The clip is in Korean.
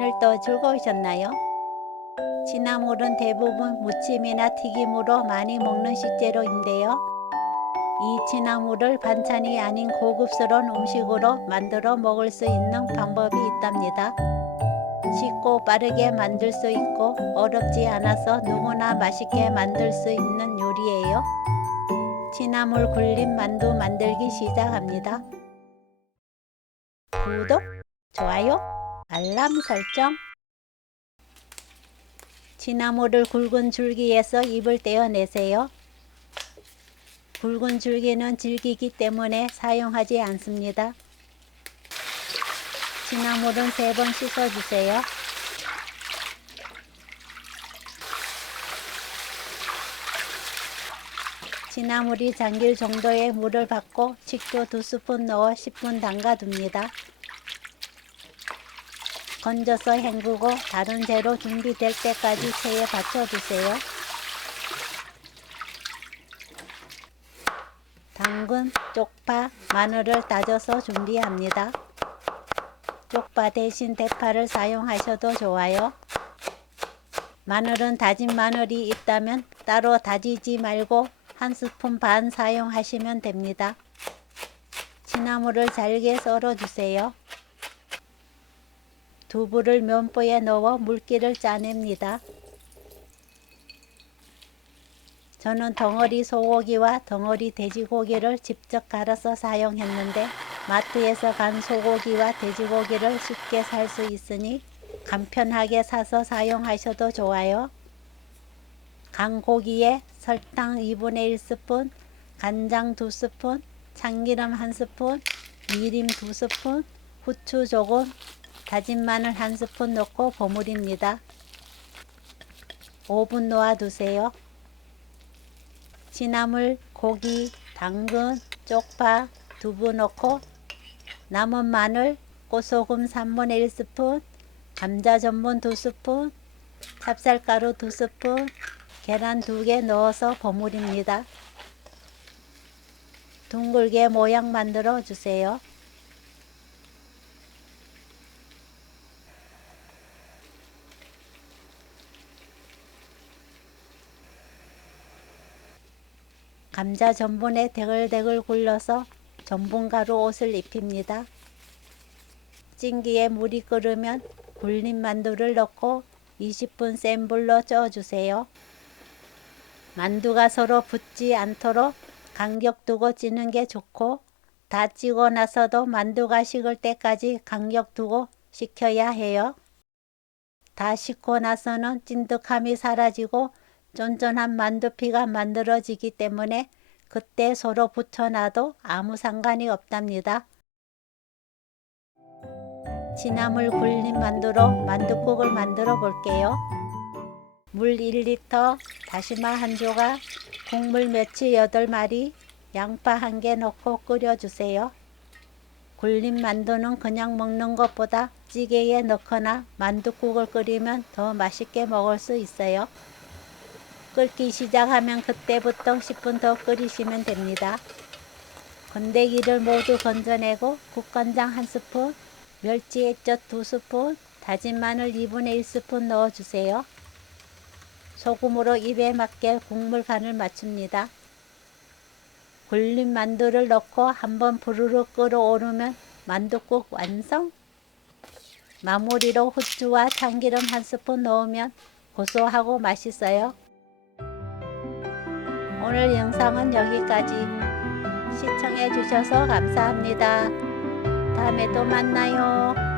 오늘도 즐거우셨나요? 취나물은 대부분 무침이나 튀김으로 많이 먹는 식재료인데요. 이 취나물을 반찬이 아닌 고급스러운 음식으로 만들어 먹을 수 있는 방법이 있답니다. 쉽고 빠르게 만들 수 있고 어렵지 않아서 누구나 맛있게 만들 수 있는 요리예요. 취나물 굴린 만두 만들기 시작합니다. 구독, 좋아요, 알람 설정. 취나물을 굵은 줄기에서 잎을 떼어내세요. 굵은 줄기는 질기기 때문에 사용하지 않습니다. 취나물은 3번 씻어주세요. 취나물이 잠길 정도의 물을 받고 식초 2스푼 넣어 10분 담가둡니다. 건져서 헹구고 다른 재료 준비될 때까지 체에 받쳐두세요. 당근, 쪽파, 마늘을 다져서 준비합니다. 쪽파 대신 대파를 사용하셔도 좋아요. 마늘은 다진 마늘이 있다면 따로 다지지 말고 1스푼 반 사용하시면 됩니다. 취나물을 잘게 썰어주세요. 두부를 면보에 넣어 물기를 짜냅니다. 저는 덩어리 소고기와 덩어리 돼지고기를 직접 갈아서 사용했는데 마트에서 간 소고기와 돼지고기를 쉽게 살 수 있으니 간편하게 사서 사용하셔도 좋아요. 간 고기에 설탕 2분의 1스푼, 간장 2스푼, 참기름 1스푼, 미림 2스푼, 후추 조금, 다진 마늘 1스푼 넣고 버무립니다. 5분 놓아두세요. 취나물, 고기, 당근, 쪽파, 두부 넣고 남은 마늘, 꽃소금 3분의 1스푼, 감자 전분 2스푼, 찹쌀가루 2스푼, 계란 2개 넣어서 버무립니다. 둥글게 모양 만들어 주세요. 감자 전분에 대글대글 굴려서 전분가루 옷을 입힙니다. 찜기에 물이 끓으면 굴린 만두를 넣고 20분 센 불로 쪄주세요. 만두가 서로 붙지 않도록 간격 두고 찌는 게 좋고 다 찌고 나서도 만두가 식을 때까지 간격 두고 식혀야 해요. 다 식고 나서는 찐득함이 사라지고 쫀쫀한 만두피가 만들어지기 때문에 그때 서로 붙여놔도 아무 상관이 없답니다. 취나물 굴린 만두로 만둣국을 만들어 볼게요. 물 1리터, 다시마 1조각, 국물 멸치 8마리, 양파 1개 넣고 끓여주세요. 굴린 만두는 그냥 먹는 것보다 찌개에 넣거나 만둣국을 끓이면 더 맛있게 먹을 수 있어요. 끓기 시작하면 그때부터 10분 더 끓이시면 됩니다. 건더기를 모두 건져내고 국간장 1스푼, 멸치 액젓 2스푼, 다진 마늘 2분의 1스푼 넣어주세요. 소금으로 입에 맞게 국물 간을 맞춥니다. 굴린 만두를 넣고 한번 부르르 끓어오르면 만둣국 완성! 마무리로 후추와 참기름 1스푼 넣으면 고소하고 맛있어요. 오늘 영상은 여기까지. 시청해 주셔서 감사합니다. 다음에 또 만나요.